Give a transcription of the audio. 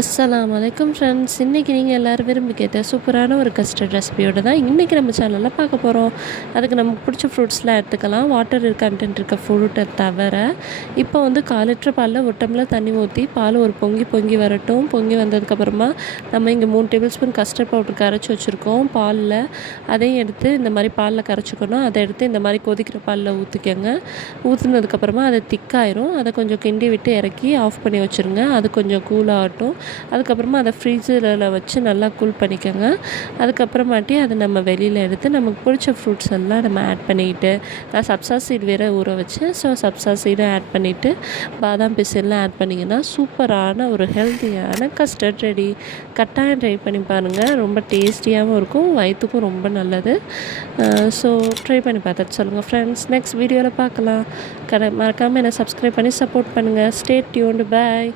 அஸ்ஸலாமு அலைக்கும் ஃப்ரெண்ட்ஸ். இன்றைக்கி நீங்கள் எல்லோரும் விரும்பி கேட்ட சூப்பரான ஒரு கஸ்டர்ட் ரெசிபியோடு தான் இன்றைக்கி நம்ம சேனலில் பார்க்க போகிறோம். அதுக்கு நமக்கு பிடிச்ச ஃப்ரூட்ஸ்லாம் எடுத்துக்கலாம். வாட்டர் கண்டென்ட் இருக்க ஃப்ரூட்டை தவிர இப்போ வந்து 1/4 லிட்டர் பாலில் ஒரு டம்ளர் தண்ணி ஊற்றி பால் ஒரு பொங்கி வரட்டும். பொங்கி வந்ததுக்கப்புறமா நம்ம இங்கே 3 டேபிள் ஸ்பூன் கஸ்டர்ட் பவுடர் கரைச்சி வச்சுருக்கோம் பாலில். அதையும் எடுத்து இந்த மாதிரி பாலில் கரைச்சிக்கணும். அதை எடுத்து இந்த மாதிரி கொதிக்கிற பாலில் ஊற்றிக்கங்க. ஊற்றுனதுக்கப்புறமா அது திக்காயிரும். அதை கொஞ்சம் கிண்டி விட்டு இறக்கி ஆஃப் பண்ணி வச்சுருங்க. அது கொஞ்சம் கூலாகட்டும். அதுக்கப்புறமா அதை ஃப்ரீசரில் வச்சு நல்லா கூல் பண்ணிக்கோங்க. அதுக்கப்புறமாட்டி அதை நம்ம வெளியில் எடுத்து நமக்கு பிடிச்ச ஃப்ரூட்ஸ் எல்லாம் நம்ம ஆட் பண்ணிக்கிட்டு, நான் சப்ஸா சீடு வேறு ஊற வச்சேன். ஸோ சப்ஸா சீடும் ஆட் பண்ணிவிட்டு பாதாம் பிசின்லாம் ஆட் பண்ணிங்கன்னா சூப்பரான ஒரு ஹெல்த்தியான கஸ்டர்ட் ரெடி. கட்டாயம் ட்ரை பண்ணி பாருங்கள். ரொம்ப டேஸ்டியாகவும் இருக்கும், வயிற்றுக்கும் ரொம்ப நல்லது. ஸோ ட்ரை பண்ணி பார்த்துட்டு சொல்லுங்கள் ஃப்ரெண்ட்ஸ். நெக்ஸ்ட் வீடியோவில் பார்க்கலாம். மறக்காமல் என்னை சப்ஸ்கிரைப் பண்ணி சப்போர்ட் பண்ணுங்கள். Stay tuned. பாய்.